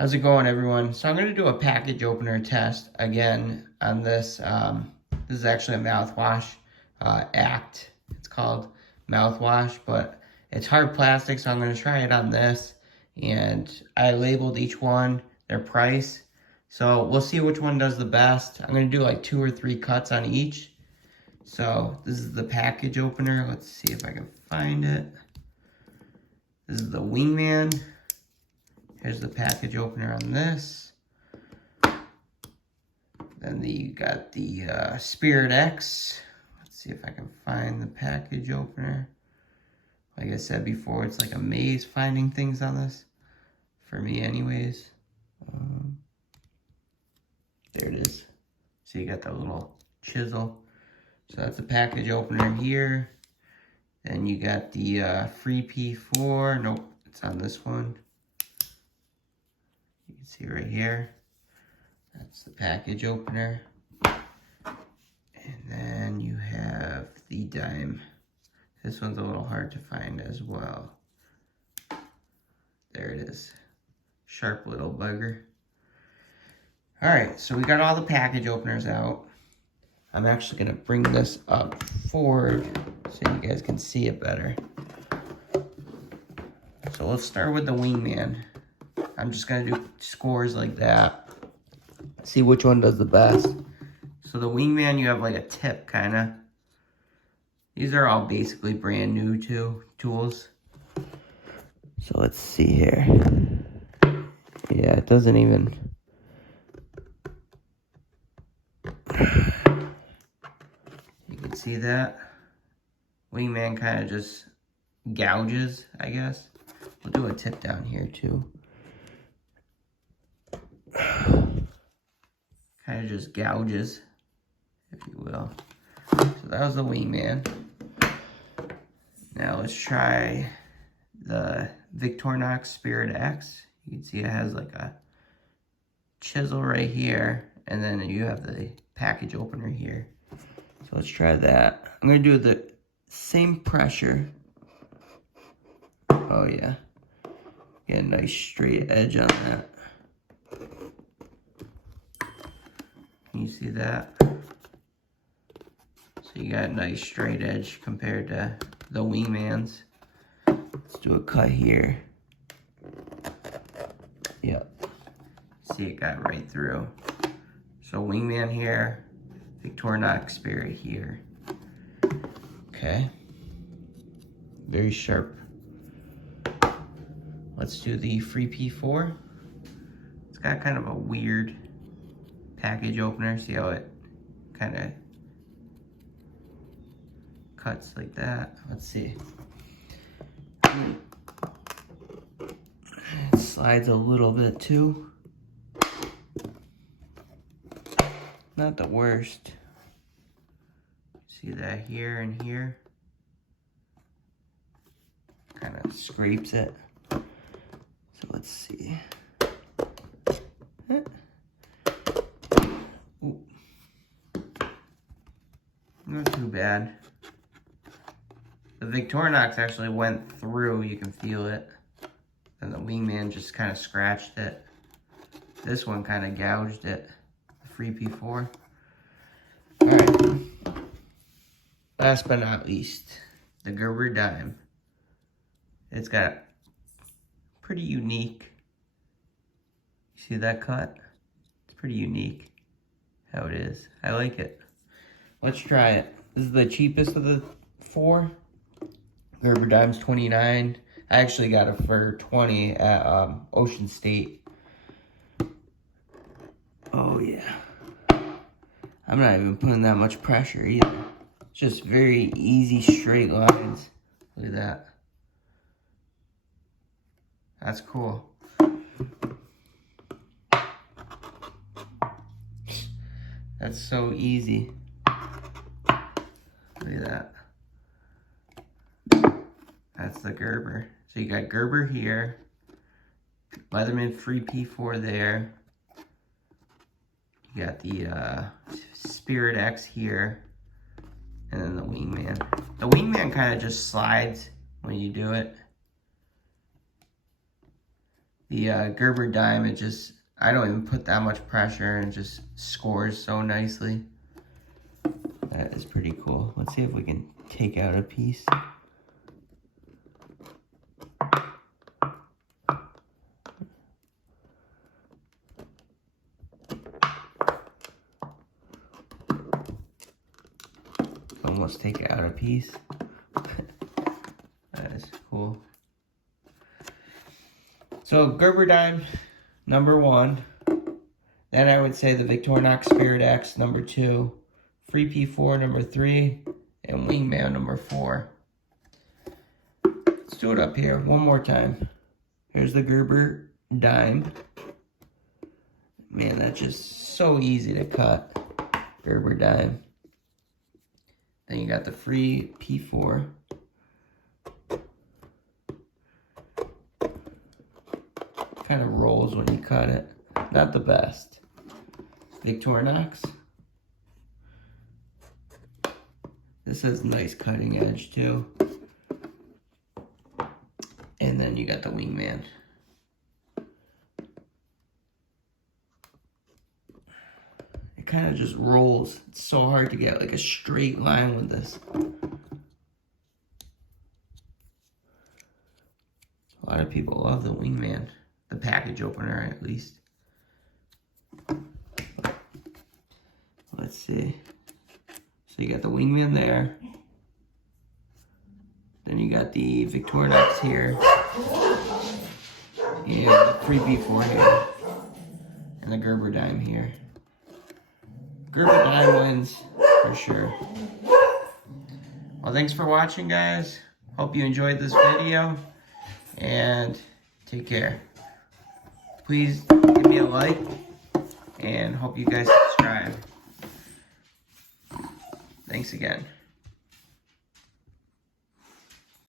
How's it going, everyone? So I'm going to do a package opener test again on this. This is actually a mouthwash, Act. It's called mouthwash, but it's hard plastic, so I'm going to try it on this. And I labeled each one, their price. So we'll see which one does the best. I'm going to do like 2 or 3 cuts on each. So this is the package opener. Let's see if I can find it. This is the Wingman. Here's the package opener on this. Then you got the Spirit X. Let's see if I can find the package opener. Like I said before, it's like a maze finding things on this. For me anyways. There it is. So you got that little chisel. So that's the package opener here. Then you got the free P4. Nope, it's on this one. You can see right here. That's the package opener. And then you have the dime. This one's a little hard to find as well. There it is. Sharp little bugger. Alright, so we got all the package openers out. I'm actually going to bring this up forward so you guys can see it better. So let's start with the Wingman. I'm just going to do scores like that. See which one does the best. So the Wingman, you have like a tip kind of. These are all basically brand new tools. So let's see here. Yeah, it doesn't even... You can see that. Wingman kind of just gouges, I guess. We'll do a tip down here too. Kind of just gouges, if you will. So that was the Wingman. Now let's try the Victorinox Spirit X. You can see it has like a chisel right here, and then you have the package opener here. So let's try that. I'm gonna do the same pressure. Oh yeah. Get a nice straight edge on that. Can you see that? So you got a nice straight edge compared to the Wingman's. Let's do a cut here. Yep. See, it got right through. So Wingman here, Victorinox Spirit here. Okay. Very sharp. Let's do the free P4. It's got kind of a weird package opener. See how it kind of cuts like that? Let's see. It slides a little bit too. Not the worst. See that here and here? Kind of scrapes it. So let's see. Ooh. Not too bad. The Victorinox actually went through, you can feel it. And the Wingman just kind of scratched it. This one kind of gouged it. The free P4. Alright. Last but not least, the Gerber dime. It's got pretty unique. See that cut? It's pretty unique how it is. I like it. Let's try it. This is the cheapest of the 4. Gerber dime's $29. I actually got it for $20 at Ocean State. Oh yeah. I'm not even putting that much pressure either. It's just very easy straight lines. Look at that. That's cool. That's so easy. Look at that. That's the Gerber. So you got Gerber here. Leatherman free P4 there. You got the Spirit X here. And then the Wingman. The Wingman kind of just slides when you do it. The Gerber dime, I don't even put that much pressure and it just scores so nicely. That is pretty cool. Let's see if we can take out a piece. Almost take out a piece. That is cool. So Gerber dime, number 1. Then I would say the Victorinox Spirit X, number 2. Free P4, number 3. And Wingman, number 4. Let's do it up here one more time. Here's the Gerber dime. Man, that's just so easy to cut. Gerber dime. Then you got the free P4. Kind of rolls when you cut it. Not the best. Victorinox. This has nice cutting edge too. And then you got the Wingman. It kind of just rolls. It's so hard to get like a straight line with this. A lot of people love the Wingman. The package opener, at least. Let's see. So you got the Wingman there. Then you got the Victorinox here. And the 3B4 here. And the Gerber dime here. Gerber dime wins for sure. Well, thanks for watching, guys. Hope you enjoyed this video. And take care. Please give me a like, and hope you guys subscribe. Thanks again.